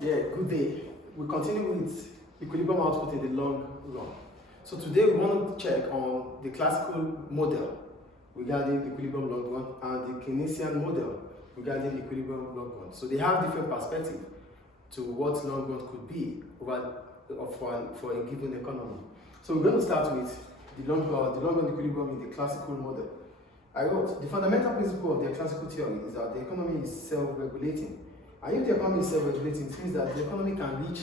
Yeah, good day. We continue with equilibrium output in the long run. So today we want to check on the classical model regarding equilibrium long run and the Keynesian model regarding equilibrium long run. So they have different perspectives to what long run could be for a given economy. So we're going to start with the long run equilibrium in the classical model. I wrote, the fundamental principle of the classical theory is that the economy is self-regulating. And if the economy is self-regulating, it means that the economy can reach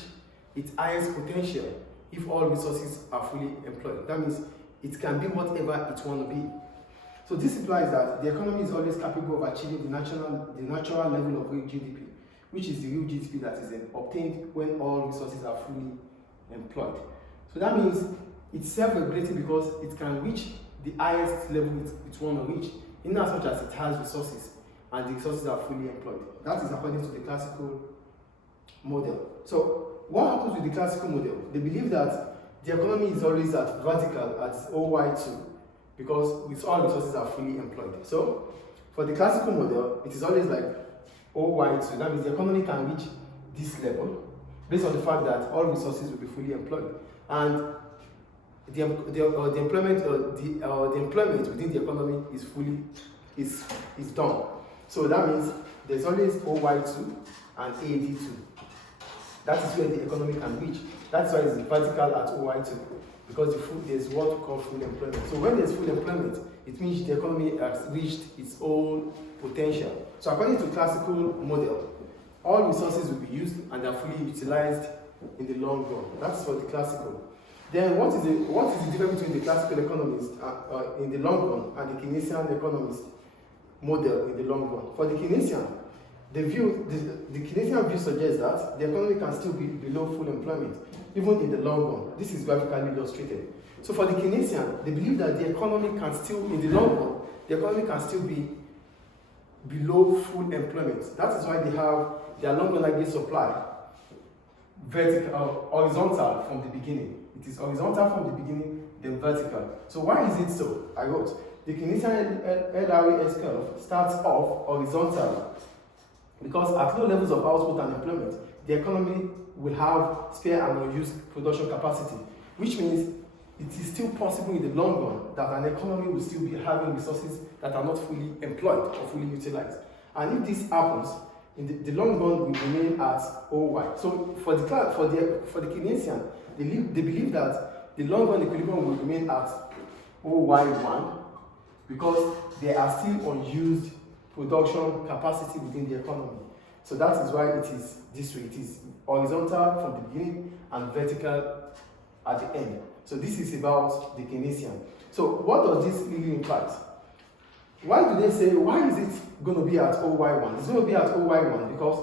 its highest potential if all resources are fully employed. That means it can be whatever it wants to be. So this implies that the economy is always capable of achieving the natural level of real GDP, which is the real GDP that is obtained when all resources are fully employed. So that means it's self-regulating because it can reach the highest level it wants to reach, in as much as it has resources and the resources are fully employed. That is according to the classical model. So what happens with the classical model? They believe that the economy is always at vertical at OY2 because with all resources are fully employed. So for the classical model, it is always like OY2. That means the economy can reach this level based on the fact that all resources will be fully employed. And the employment within the economy is done. So that means there's always OY2 and AD2. That is where the economy can reach. That's why it's vertical at OY2, because there's what we call full employment. So when there's full employment, it means the economy has reached its own potential. So according to classical model, all resources will be used and are fully utilized in the long run. That's for the classical. Then what is the difference between the classical economist in the long run and the Keynesian economist model in the long run? For the Keynesian, the Keynesian view suggests that the economy can still be below full employment, even in the long run. This is graphically illustrated. So for the Keynesian, they believe that the economy can still, in the long run, the economy can still be below full employment. That is why they have their long run aggregate supply horizontal from the beginning. It is horizontal from the beginning, then vertical. So why is it so? I wrote, the Keynesian LRAS curve starts off horizontal because at low levels of output and employment, the economy will have spare and unused production capacity, which means it is still possible in the long run that an economy will still be having resources that are not fully employed or fully utilized. And if this happens, in the long run will remain at OY. So for the Keynesian, they believe that the long run equilibrium will remain at OY1 because there are still unused production capacity within the economy. So that is why it is this way. It is horizontal from the beginning and vertical at the end. So this is about the Keynesian. So what does this really imply? Why do they say, why is it going to be at OY1? It's going to be at OY1 because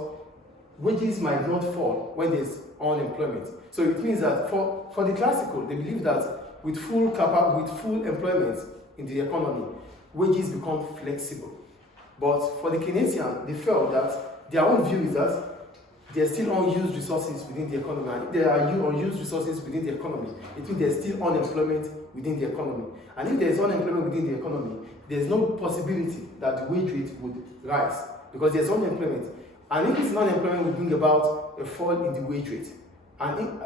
wages might not fall when there's unemployment. So it means that for the classical, they believe that with full employment in the economy, wages become flexible. But for the Keynesian, they felt that their own view is that there are still unused resources within the economy. And if there are unused resources within the economy, it means there's still unemployment within the economy. And if there's unemployment within the economy, there's no possibility that the wage rate would rise because there's unemployment. And if it's unemployment will bring about a fall in the wage rate. And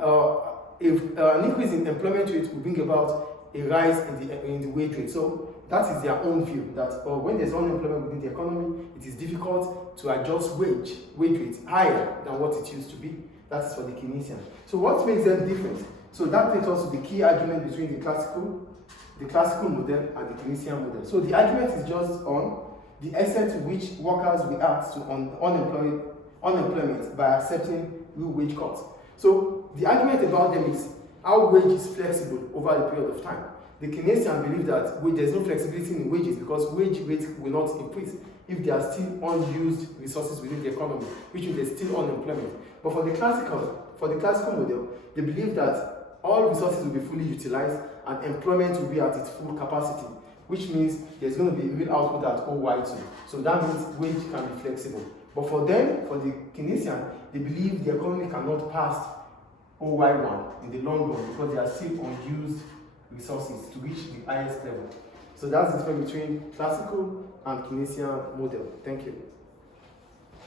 if an increase in employment rate will bring about a rise in the wage rate. So that is their own view, that when there's unemployment within the economy, it is difficult to adjust wage rate higher than what it used to be. That is for the Keynesian. So what makes them different? So that takes us to the key argument between the classical model and the Keynesian model. So the argument is just on the extent to which workers react to unemployment by accepting real wage cuts. So the argument about them is how wage is flexible over a period of time. The Keynesian believe that there's no flexibility in wages because wage rates will not increase if there are still unused resources within the economy, which means there's still unemployment. But for the classical model, they believe that all resources will be fully utilized and employment will be at its full capacity, which means there's going to be real output at OY2. So that means wage can be flexible. But for them, for the Keynesian, they believe the economy cannot pass OY1 in the long run because there are still unused resources to reach the highest level. So that's the difference between classical and Keynesian model. Thank you.